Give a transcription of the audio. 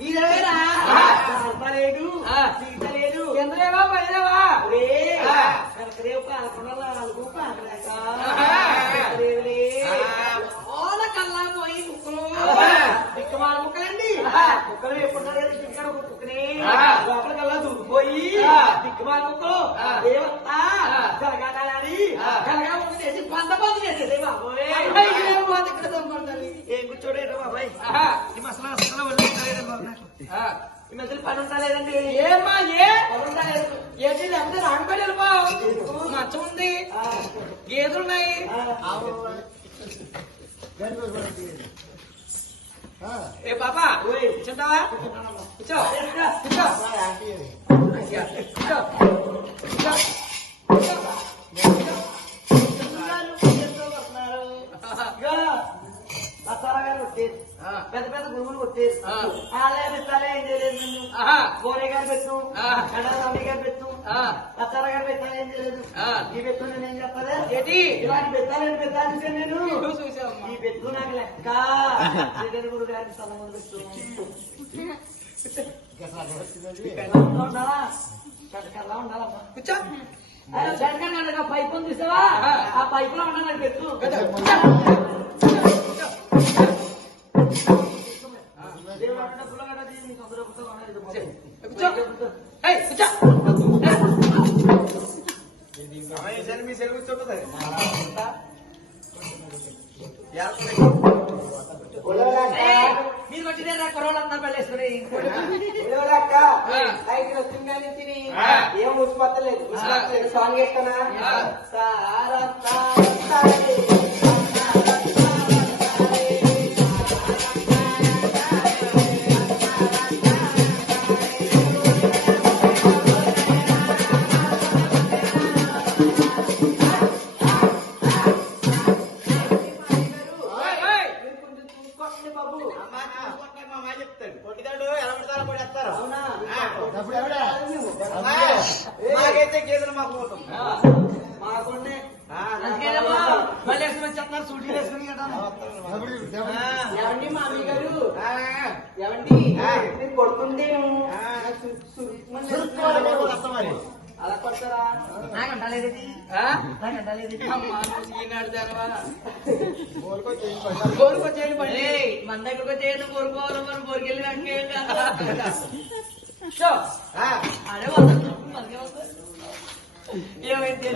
ఇదేనా? పర్వాలేదు, ఆ. తీయలేదు. చంద్రదేవా పైనవా ఒలే, దిక్కుమాల ముక్కలండి ఆ. ముక్కలు ఎప్పుడు ఇక్కడ కుక్కనే ఆ. లోపల కల్లా దూరిపోయి. దిక్కుమాల ముక్కలు ఆ. దేవత ఆ. కలగాలని ఆ. కలగా ముక్క చేసి పంద పంద చేసేదే బాబోయ్ ఇక్కడ చంపుకుంటుంది. ఏం కూర్చోడేటో బాబాయ్. ఈ మసాలా మసాలా వదిలేస్తారేదో బాబు. ఈ మధ్యలో పని ఉంటలేదండి ఏమ్మా ఏ పని ఉంటలేదు ఏంటి లేకపోతే రాకపోయి వెళ్ళిపోవు మచ్చ ఉంది. గేదెలున్నాయి ఏ పాప. కూర్చుంటావా కూర్చో కూర్చో కూర్చో కూర్చో కొట్టేది. పెద్ద పెద్ద గురువులు కొట్టేది. వాళ్ళే పెట్టాలే ఏం చేయలేదు ఆహా. గోరే గారు పెట్టు. కడాలి గారు పెట్టు. అత్తార గారు పెట్టాలి ఏం చేయలేదు. ఈ పెట్టు నేను ఏం ఏంటి ఇలాంటి పెట్టాలని పెట్టాలి నేను. ఈ పెట్టు నాకు లెక్క జగన్ గురు గారి స్థలం ముందు పెట్టు కళ్ళ ఉండాలా కళ్ళ ఉండాలమ్మా కూర్చో పైప్ ఉంది చూసావా ఆ. ఆ పైప్లో ఉండాలి పెట్టు మీరు కానీ తిని ఆ. ఏం ముసిపత్తలేదు. సాంగ్ వేస్తానా ఆ. కొడేస్తారు అవునా? మాకైతే గేదెలు మాకు పోతాం. మాకుండే ఆ, అందుకేనమ్మా, మళ్ళీ వేసుకుని వచ్చేస్తున్నారు కోరుకో చేయని. ఏయ్, మన దగ్గరకు వచ్చేది కోరుకోవాలి మరి కోరికెళ్ళి వస్తుంది ఏమైంది.